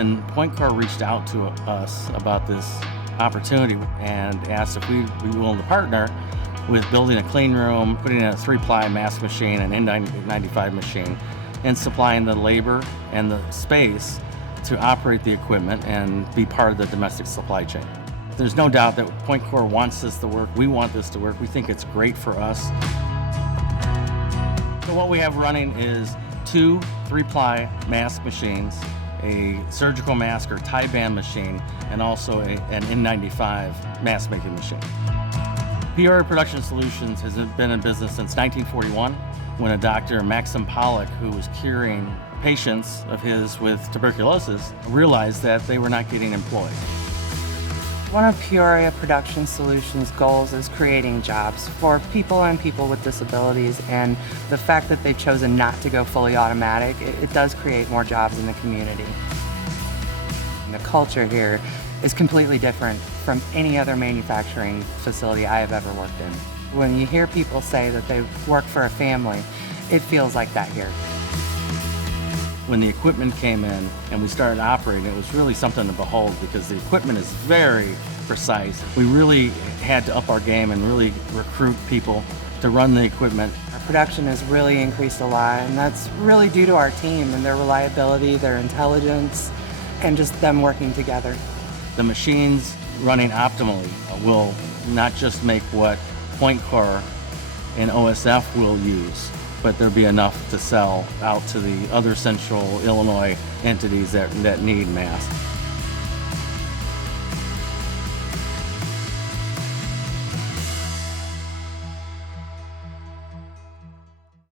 When Pointcore reached out to us about this opportunity and asked if we'd be willing to partner with building a clean room, putting in a 3-ply mask machine, an N95 machine, and supplying the labor and the space to operate the equipment and be part of the domestic supply chain. There's no doubt that Pointcore wants this to work. We want this to work. We think it's great for us. So what we have running is 2 3-ply mask machines, a surgical mask or tie band machine, and also an N95 mask making machine. Peoria Production Solutions has been in business since 1941 when a Dr. Maxim Pollock, who was curing patients of his with tuberculosis, realized that they were not getting employed. One of Peoria Production Solutions' goals is creating jobs for people and people with disabilities, and the fact that they've chosen not to go fully automatic, it does create more jobs in the community. And the culture here is completely different from any other manufacturing facility I have ever worked in. When you hear people say that they work for a family, it feels like that here. When the equipment came in and we started operating, it was really something to behold because the equipment is very precise. We really had to up our game and really recruit people to run the equipment. Our production has really increased a lot, and that's really due to our team and their reliability, their intelligence, and just them working together. The machines running optimally will not just make what Pointcore and OSF will use, but there'll be enough to sell out to the other central Illinois entities that need masks.